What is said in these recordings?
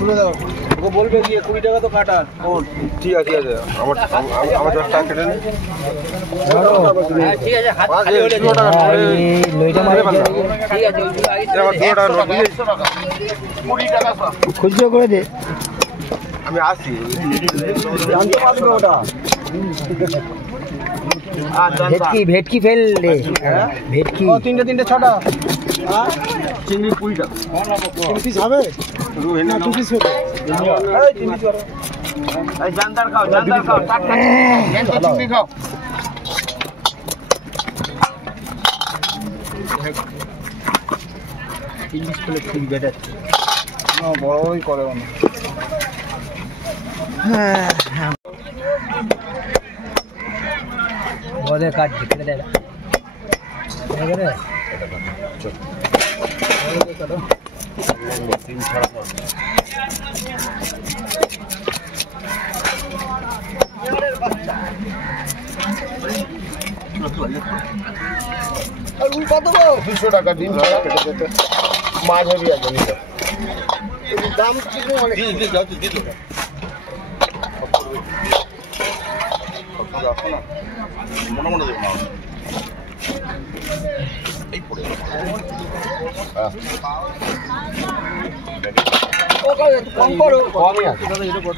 তুলে দাও, ওকে বলবে দিয়ে 20 টাকা তো কাটা। ঠিক আছে আমার 10 টাকা কেটে নিন। ঠিক আছে, হাত খালি হলে লইটা মারে ঠিক আছে। আমার 2 টাকা নোট 20 টাকা খুচরো করে দে। আমি আসি জানতে পারবে ওটা। ভেটকি ফেল রে, ভেটকি 3টে 6টা। চিংড়ি 20 টাকা। 3 পিস হবে না 2 পিস হবে? এই 3 পিস করো। এই জানদার খাও টাটকা চিংড়ি খাও। ইংলিশ প্লেট ঠিক বেটার না, বড় বড়ই করে না। হ্যাঁ বলে কাট দিতে দে এবারে চল বলে কাটো 3 ছাড়া দাও। আর কত দাও? 200 টাকা দিন ছাড়া কেটে দিতে। মাছ হবে আর জানিস দাম কি অনেক দি যাও দি দাও। মনে দেব না এই পড়ে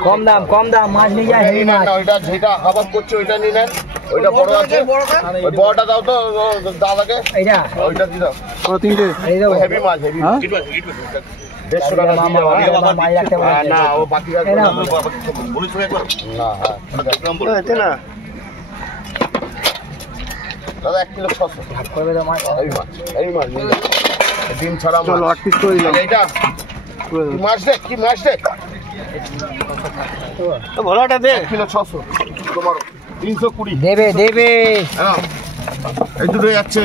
কম দাম মাছ নিয়ে যায়। ওইটা যেটা খাবার করছে ওইটা নিয়ে নেন, ওইটা বড় আছে, ওই বড়টা দাও তো দাদাকে। এইটা ওইটা দি দাও। 3টে এই দাও। হেভি মাছ, হেভি 150 টাকা মাছ রাখতে পারবে না। ও বাকি রাখবে না, বলি শুনে একবার না। হ্যাঁ এতে না দাদা 1 কিলো 600 ভাগ করবে তো মাছ। এই মাছ ডিম ছাড়া মাছ। চলো 8 পিস করে দিলাম। এইটা মাছ দে, কি মাছ দে তো ভরাটা দে। 1 কিলো 600 তোমার 320 দেবে। হ্যাঁ এই দুটো যাচ্ছে।